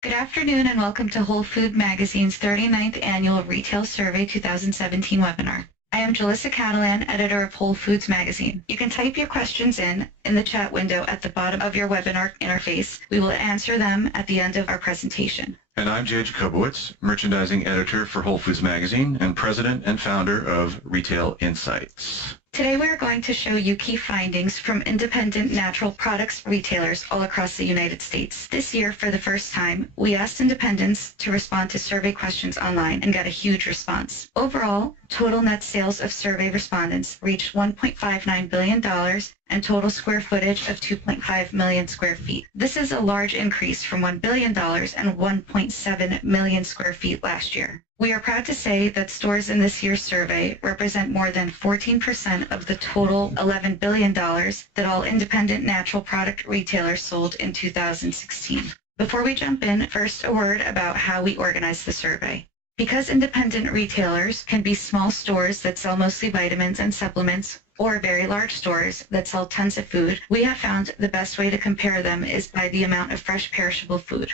Good afternoon and welcome to Whole Food Magazine's 39th Annual Retail Survey 2017 webinar. I am Jalissa Catalan, editor of Whole Foods Magazine. You can type your questions in the chat window at the bottom of your webinar interface. We will answer them at the end of our presentation. And I'm Jay Jacobowitz, merchandising editor for Whole Foods Magazine and president and founder of Retail Insights. Today we are going to show you key findings from independent natural products retailers all across the United States. This year, for the first time, we asked independents to respond to survey questions online and got a huge response. Overall, total net sales of survey respondents reached $1.59 billion and total square footage of 2.5 million square feet. This is a large increase from $1 billion and 1.7 million square feet last year. We are proud to say that stores in this year's survey represent more than 14% of the total $11 billion that all independent natural product retailers sold in 2016. Before we jump in, first a word about how we organize the survey. Because independent retailers can be small stores that sell mostly vitamins and supplements, or very large stores that sell tons of food, we have found the best way to compare them is by the amount of fresh perishable food.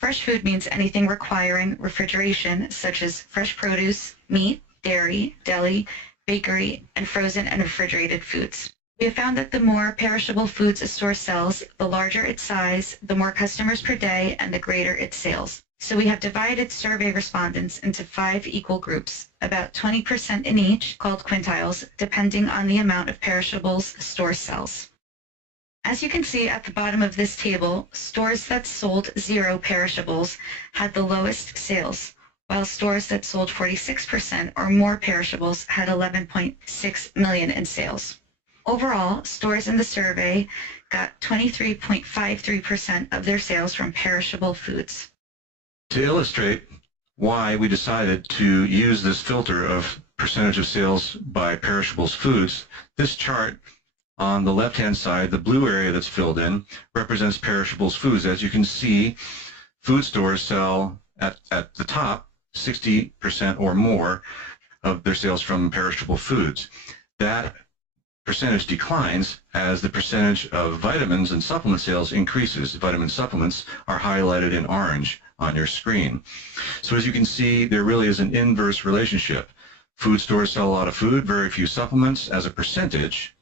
Fresh food means anything requiring refrigeration, such as fresh produce, meat, dairy, deli, bakery, and frozen and refrigerated foods. We have found that the more perishable foods a store sells, the larger its size, the more customers per day, and the greater its sales. So we have divided survey respondents into 5 equal groups, about 20% in each, called quintiles, depending on the amount of perishables the store sells. As you can see at the bottom of this table, stores that sold 0 perishables had the lowest sales, while stores that sold 46% or more perishables had 11.6 million in sales. Overall, stores in the survey got 23.53% of their sales from perishable foods. To illustrate why we decided to use this filter of percentage of sales by perishables foods, this chart on the left-hand side, the blue area that's filled in, represents perishables foods. As you can see, food stores sell at the top 60% or more of their sales from perishable foods. That percentage declines as the percentage of vitamins and supplement sales increases. Vitamin supplements are highlighted in orange on your screen. So as you can see, there really is an inverse relationship. Food stores sell a lot of food, very few supplements as a percentage,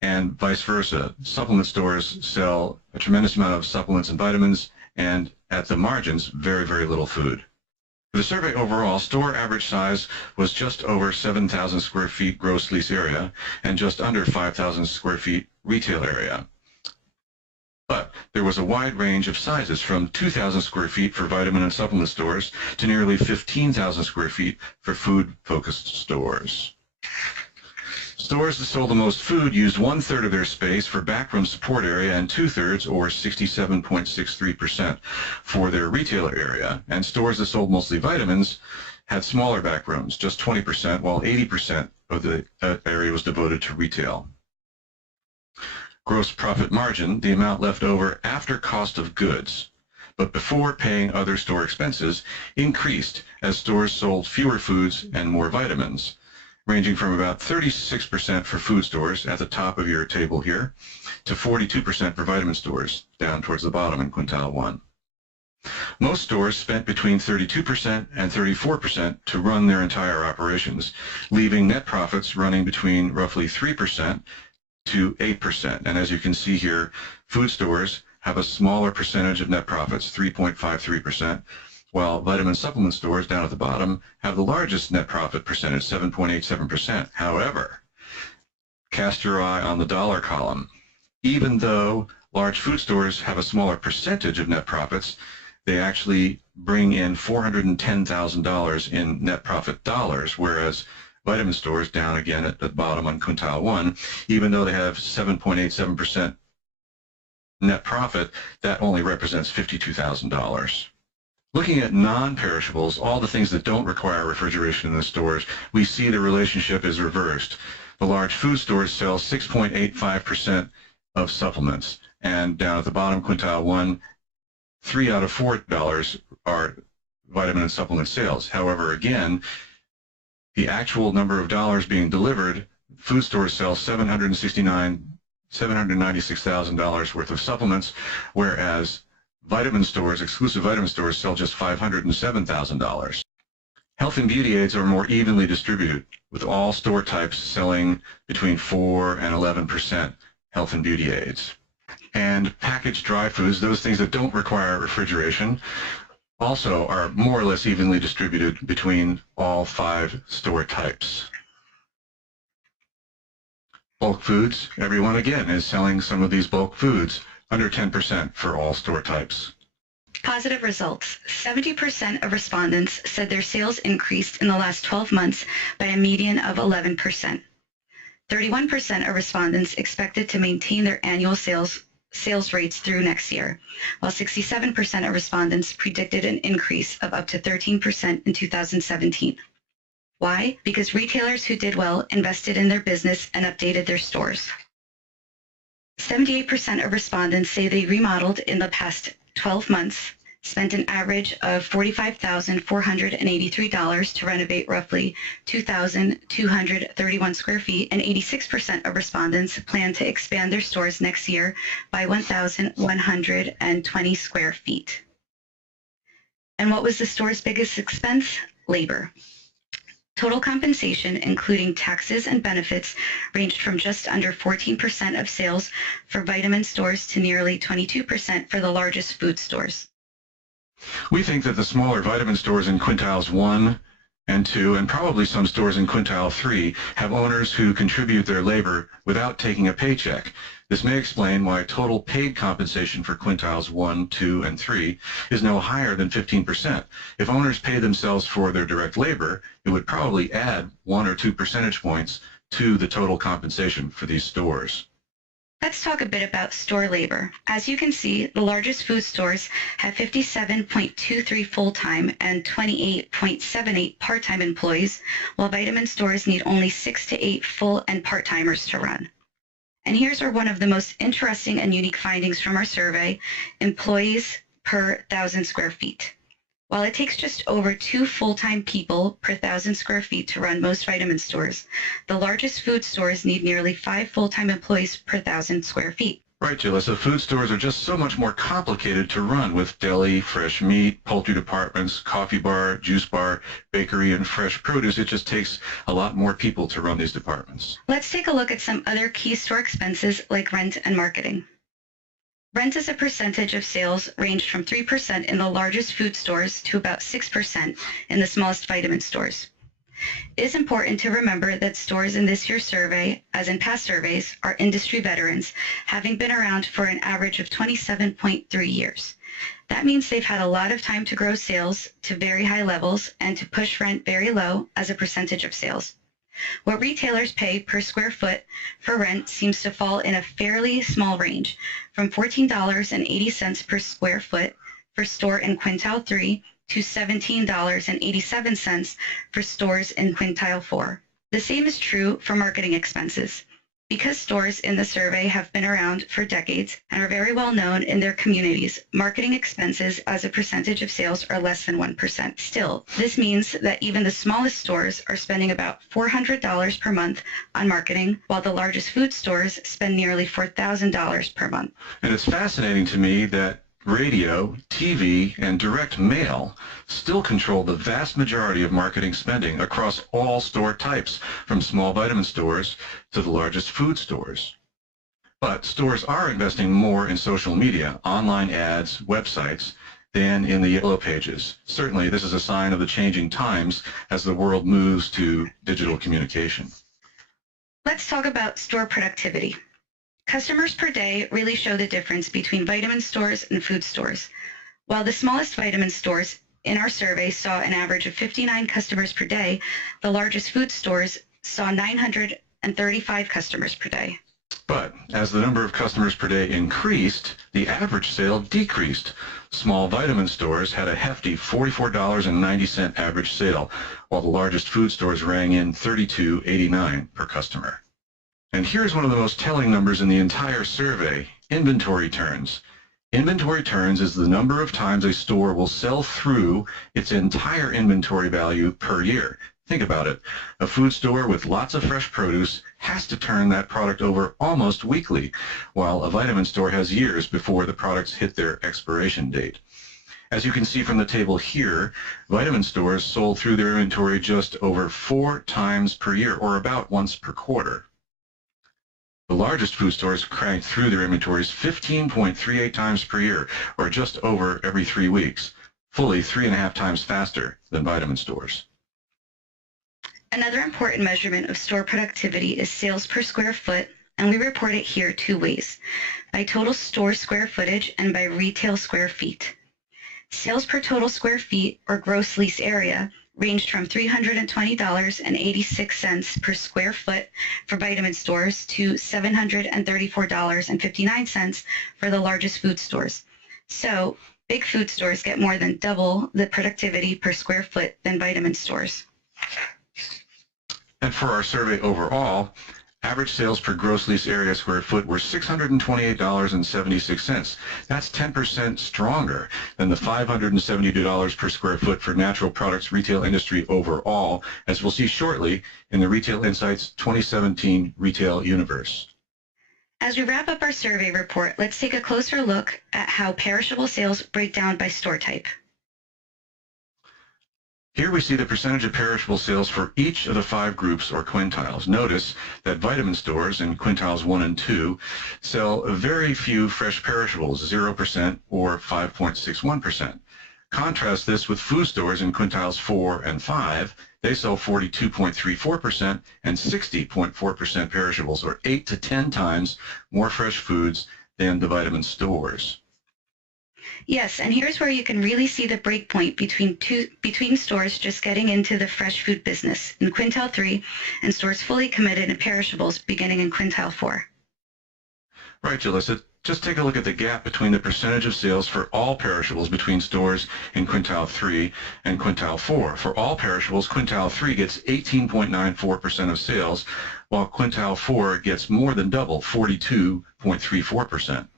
and vice versa. Supplement stores sell a tremendous amount of supplements and vitamins, and at the margins, very, very little food. For the survey overall, store average size was just over 7,000 square feet gross lease area and just under 5,000 square feet retail area. But there was a wide range of sizes, from 2,000 square feet for vitamin and supplement stores to nearly 15,000 square feet for food-focused stores. Stores that sold the most food used 1/3 of their space for backroom support area and 2/3, or 67.63%, for their retail area. And stores that sold mostly vitamins had smaller backrooms, just 20%, while 80% of the area was devoted to retail. Gross profit margin, the amount left over after cost of goods, but before paying other store expenses, increased as stores sold fewer foods and more vitamins, ranging from about 36% for food stores at the top of your table here to 42% for vitamin stores down towards the bottom in quintile 1. Most stores spent between 32% and 34% to run their entire operations, leaving net profits running between roughly 3% to 8%. And as you can see here, food stores have a smaller percentage of net profits, 3.53%, while vitamin supplement stores down at the bottom have the largest net profit percentage, 7.87%. However, cast your eye on the dollar column. Even though large food stores have a smaller percentage of net profits, they actually bring in $410,000 in net profit dollars, whereas vitamin stores, down again at the bottom on quintile 1, even though they have 7.87% net profit, that only represents $52,000. Looking at non-perishables, all the things that don't require refrigeration in the stores, we see the relationship is reversed. The large food stores sell 6.85% of supplements, and down at the bottom, quintile 1, 3 out of $4 are vitamin and supplement sales. However, again, the actual number of dollars being delivered, food stores sell $796,000 worth of supplements, whereas Vitamin stores, exclusive vitamin stores, sell just $507,000. Health and beauty aids are more evenly distributed, with all store types selling between 4 and 11% health and beauty aids. And packaged dry foods, those things that don't require refrigeration, also are more or less evenly distributed between all 5 store types. Bulk foods, everyone again is selling some of these bulk foods, under 10% for all store types. Positive results. 70% of respondents said their sales increased in the last 12 months by a median of 11%. 31% of respondents expected to maintain their annual sales rates through next year, while 67% of respondents predicted an increase of up to 13% in 2017. Why? Because retailers who did well invested in their business and updated their stores. 78% of respondents say they remodeled in the past 12 months, spent an average of $45,483 to renovate roughly 2,231 square feet, and 86% of respondents plan to expand their stores next year by 1,120 square feet. And what was the store's biggest expense? Labor. Total compensation, including taxes and benefits, ranged from just under 14% of sales for vitamin stores to nearly 22% for the largest food stores. We think that the smaller vitamin stores in quintiles 1 and 2, and probably some stores in quintile 3, have owners who contribute their labor without taking a paycheck. This may explain why total paid compensation for quintiles 1, 2, and 3 is no higher than 15%. If owners pay themselves for their direct labor, it would probably add 1 or 2 percentage points to the total compensation for these stores. Let's talk a bit about store labor. As you can see, the largest food stores have 57.23 full-time and 28.78 part-time employees, while vitamin stores need only 6 to 8 full and part-timers to run. And here's one of the most interesting and unique findings from our survey: employees per 1,000 square feet. While it takes just over 2 full-time people per 1,000 square feet to run most vitamin stores, the largest food stores need nearly 5 full-time employees per 1,000 square feet. Right, Jalissa. Food stores are just so much more complicated to run, with deli, fresh meat, poultry departments, coffee bar, juice bar, bakery, and fresh produce. It just takes a lot more people to run these departments. Let's take a look at some other key store expenses like rent and marketing. Rent as a percentage of sales ranged from 3% in the largest food stores to about 6% in the smallest vitamin stores. It is important to remember that stores in this year's survey, as in past surveys, are industry veterans, having been around for an average of 27.3 years. That means they've had a lot of time to grow sales to very high levels and to push rent very low as a percentage of sales. What retailers pay per square foot for rent seems to fall in a fairly small range, from $14.80 per square foot for store in quintile 3 to $17.87 for stores in quintile 4. The same is true for marketing expenses. Because stores in the survey have been around for decades and are very well known in their communities, marketing expenses as a percentage of sales are less than 1%. Still, this means that even the smallest stores are spending about $400 per month on marketing, while the largest food stores spend nearly $4,000 per month. And it's fascinating to me that radio, TV, and direct mail still control the vast majority of marketing spending across all store types, from small vitamin stores to the largest food stores. But stores are investing more in social media, online ads, websites, than in the yellow pages. Certainly, this is a sign of the changing times as the world moves to digital communication. Let's talk about store productivity. Customers per day really show the difference between vitamin stores and food stores. While the smallest vitamin stores in our survey saw an average of 59 customers per day, the largest food stores saw 935 customers per day. But as the number of customers per day increased, the average sale decreased. Small vitamin stores had a hefty $44.90 average sale, while the largest food stores rang in $32.89 per customer. And here's one of the most telling numbers in the entire survey: inventory turns. Inventory turns is the number of times a store will sell through its entire inventory value per year. Think about it. A food store with lots of fresh produce has to turn that product over almost weekly, while a vitamin store has years before the products hit their expiration date. As you can see from the table here, vitamin stores sold through their inventory just over 4 times per year, or about once per quarter. The largest food stores cranked through their inventories 15.38 times per year, or just over every 3 weeks, fully 3.5 times faster than vitamin stores. Another important measurement of store productivity is sales per square foot, and we report it here 2 ways, by total store square footage and by retail square feet. Sales per total square feet, or gross lease area, ranged from $320.86 per square foot for vitamin stores to $734.59 for the largest food stores. So, big food stores get more than double the productivity per square foot than vitamin stores. And for our survey overall, average sales per gross lease area square foot were $628.76. That's 10% stronger than the $572 per square foot for natural products retail industry overall, as we'll see shortly in the Retail Insights 2017 Retail Universe. As we wrap up our survey report, let's take a closer look at how perishable sales break down by store type. Here we see the percentage of perishable sales for each of the 5 groups or quintiles. Notice that vitamin stores in quintiles 1 and 2 sell very few fresh perishables, 0% or 5.61%. Contrast this with food stores in quintiles 4 and 5. They sell 42.34% and 60.4% perishables, or 8 to 10 times more fresh foods than the vitamin stores. Yes, and here's where you can really see the breakpoint between stores just getting into the fresh food business in quintile 3 and stores fully committed in perishables beginning in quintile 4. Right, Jalissa. Just take a look at the gap between the percentage of sales for all perishables between stores in quintile 3 and quintile 4. For all perishables, quintile 3 gets 18.94% of sales, while quintile 4 gets more than double, 42.34%.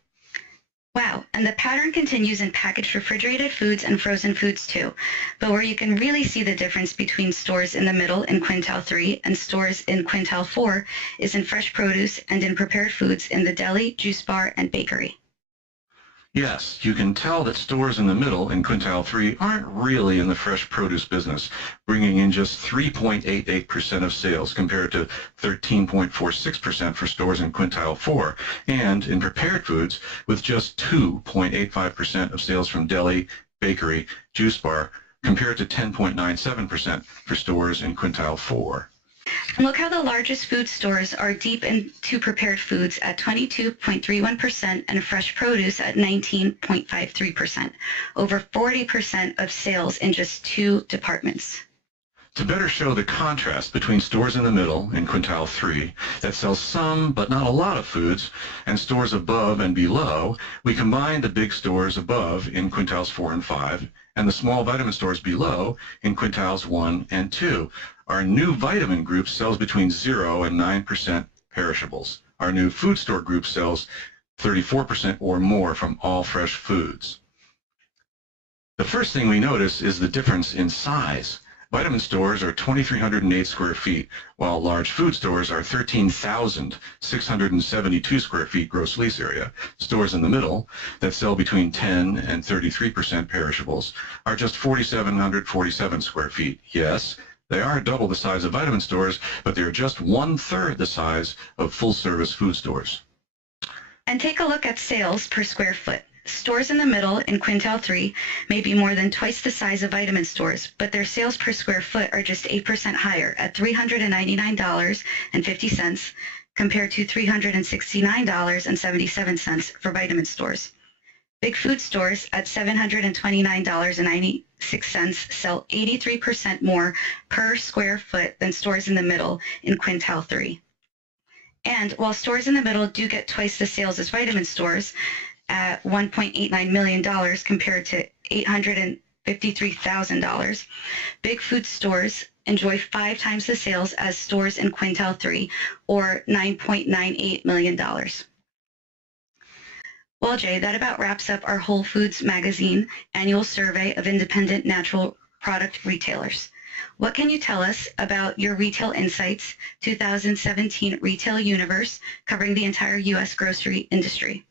Wow, and the pattern continues in packaged refrigerated foods and frozen foods too, but where you can really see the difference between stores in the middle in quintile 3 and stores in quintile 4 is in fresh produce and in prepared foods in the deli, juice bar, and bakery. Yes, you can tell that stores in the middle in quintile 3 aren't really in the fresh produce business, bringing in just 3.88% of sales compared to 13.46% for stores in quintile 4, and in prepared foods with just 2.85% of sales from deli, bakery, juice bar, compared to 10.97% for stores in quintile 4. And look how the largest food stores are deep into prepared foods at 22.31% and fresh produce at 19.53%, over 40% of sales in just 2 departments. To better show the contrast between stores in the middle in quintile 3 that sell some but not a lot of foods and stores above and below, we combine the big stores above in quintiles 4 and 5 and the small vitamin stores below in quintiles 1 and 2. Our new vitamin group sells between 0 and 9% perishables. Our new food store group sells 34% or more from all fresh foods. The first thing we notice is the difference in size. Vitamin stores are 2,308 square feet, while large food stores are 13,672 square feet gross lease area. Stores in the middle that sell between 10 and 33% perishables are just 4,747 square feet. Yes, they are double the size of vitamin stores, but they're just 1/3 the size of full-service food stores. And take a look at sales per square foot. Stores in the middle in quintile 3 may be more than twice the size of vitamin stores, but their sales per square foot are just 8% higher at $399.50 compared to $369.77 for vitamin stores. Big food stores at $729.96 sell 83% more per square foot than stores in the middle in quintile 3. And while stores in the middle do get twice the sales as vitamin stores, at $1.89 million compared to $853,000, big food stores enjoy 5 times the sales as stores in quintile 3, or $9.98 million. Well, Jay, that about wraps up our Whole Foods Magazine annual survey of independent natural product retailers. What can you tell us about your Retail Insights 2017 Retail Universe covering the entire U.S. grocery industry?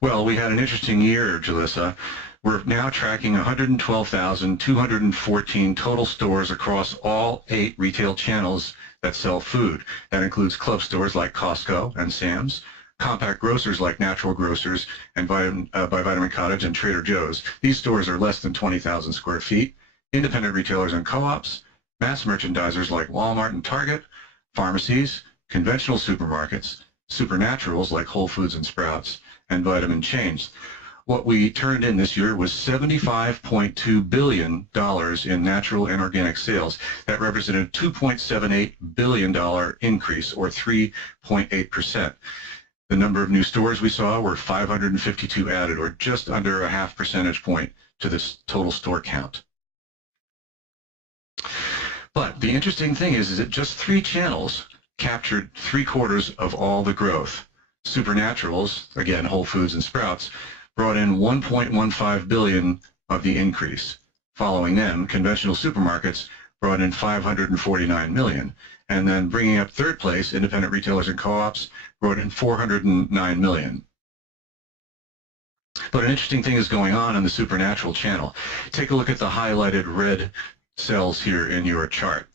Well, we had an interesting year, Jalissa. We're now tracking 112,214 total stores across all 8 retail channels that sell food. That includes club stores like Costco and Sam's, compact grocers like Natural Grocers and by Vitamin Cottage and Trader Joe's. These stores are less than 20,000 square feet. Independent retailers and co-ops, mass merchandisers like Walmart and Target, pharmacies, conventional supermarkets, supernaturals like Whole Foods and Sprouts, and vitamin chains. What we turned in this year was $75.2 billion in natural and organic sales. That represented a $2.78 billion increase, or 3.8%. The number of new stores we saw were 552 added, or just under a half percentage point to this total store count. But the interesting thing is that just 3 channels captured 3/4 of all the growth. Supernaturals, again, Whole Foods and Sprouts, brought in $1.15 billion of the increase. Following them, conventional supermarkets brought in $549 million. And then bringing up third place, independent retailers and co-ops brought in $409 million. But an interesting thing is going on in the supernatural channel. Take a look at the highlighted red cells here in your chart.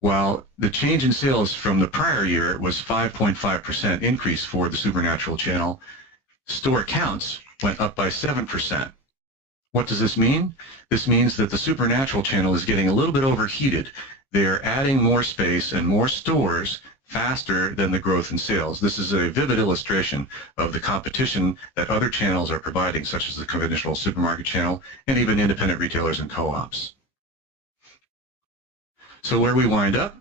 While the change in sales from the prior year was 5.5% increase for the supernatural channel, store counts went up by 7%. What does this mean? This means that the supernatural channel is getting a little bit overheated. They're adding more space and more stores faster than the growth in sales. This is a vivid illustration of the competition that other channels are providing, such as the conventional supermarket channel and even independent retailers and co-ops. So where we wind up,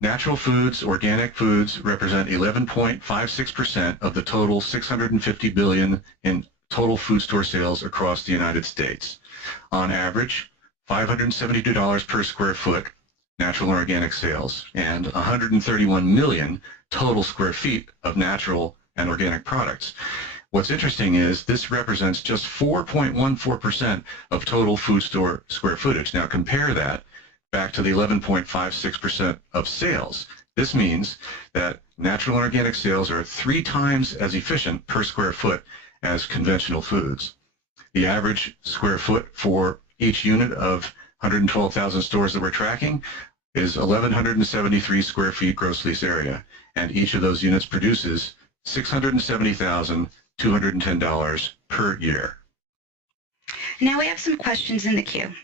natural foods, organic foods represent 11.56% of the total $650 billion in total food store sales across the United States. On average, $572 per square foot natural and organic sales, and 131 million total square feet of natural and organic products. What's interesting is this represents just 4.14% of total food store square footage. Now compare that back to the 11.56% of sales. This means that natural and organic sales are 3 times as efficient per square foot as conventional foods. The average square foot for each unit of 112,000 stores that we're tracking is 1,173 square feet gross lease area, and each of those units produces $670,210 per year. Now we have some questions in the queue.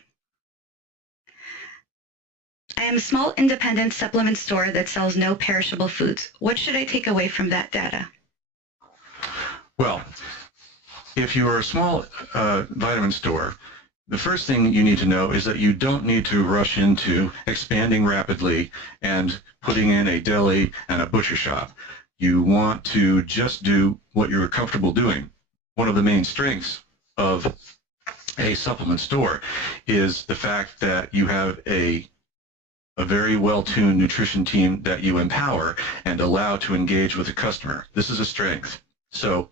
I am a small independent supplement store that sells no perishable foods. What should I take away from that data? Well, if you are a small vitamin store, the first thing you need to know is that you don't need to rush into expanding rapidly and putting in a deli and a butcher shop. You want to just do what you're comfortable doing. One of the main strengths of a supplement store is the fact that you have a very well-tuned nutrition team that you empower and allow to engage with the customer. This is a strength. So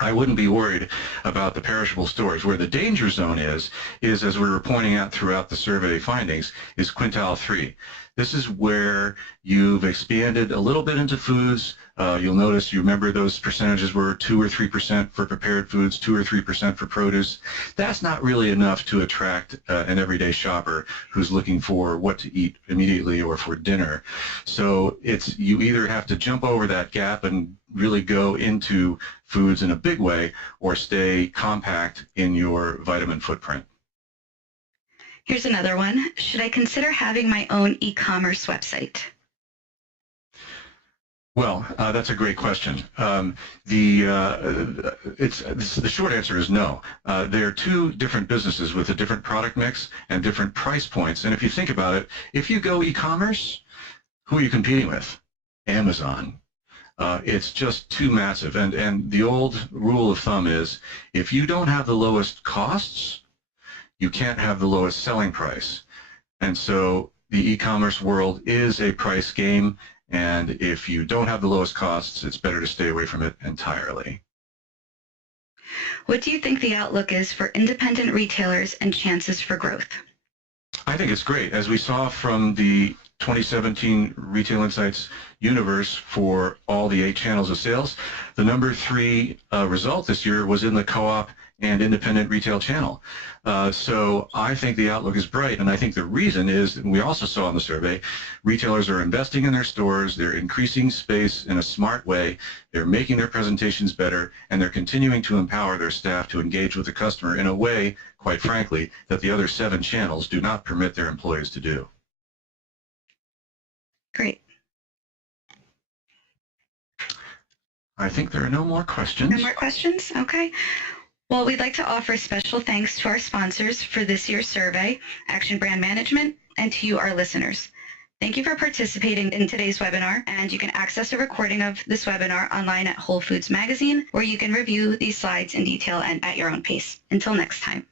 I wouldn't be worried about the perishable stores. Where the danger zone is as we were pointing out throughout the survey findings, is quintile 3. This is where you've expanded a little bit into foods. You'll notice, you remember those percentages were 2 or 3% for prepared foods, 2 or 3% for produce. That's not really enough to attract an everyday shopper who's looking for what to eat immediately or for dinner. So you either have to jump over that gap and really go into foods in a big way, or stay compact in your vitamin footprint. Here's another one. Should I consider having my own e-commerce website? Well, that's a great question. The short answer is no. They're 2 different businesses with a different product mix and different price points. And if you think about it, if you go e-commerce, who are you competing with? Amazon. It's just too massive. And the old rule of thumb is, if you don't have the lowest costs, you can't have the lowest selling price. And so the e-commerce world is a price game, and if you don't have the lowest costs, it's better to stay away from it entirely. What do you think the outlook is for independent retailers and chances for growth? I think it's great. As we saw from the 2017 Retail Insights universe for all the 8 channels of sales, the number 3 result this year was in the co-op and independent retail channel. So I think the outlook is bright, and I think the reason is, and we also saw in the survey, retailers are investing in their stores, they're increasing space in a smart way, they're making their presentations better, and they're continuing to empower their staff to engage with the customer in a way, quite frankly, that the other 7 channels do not permit their employees to do. Great. I think there are no more questions. No more questions? Okay. Well, we'd like to offer special thanks to our sponsors for this year's survey, Action Brand Management, and to you, our listeners. Thank you for participating in today's webinar, and you can access a recording of this webinar online at Whole Foods Magazine, where you can review these slides in detail and at your own pace. Until next time.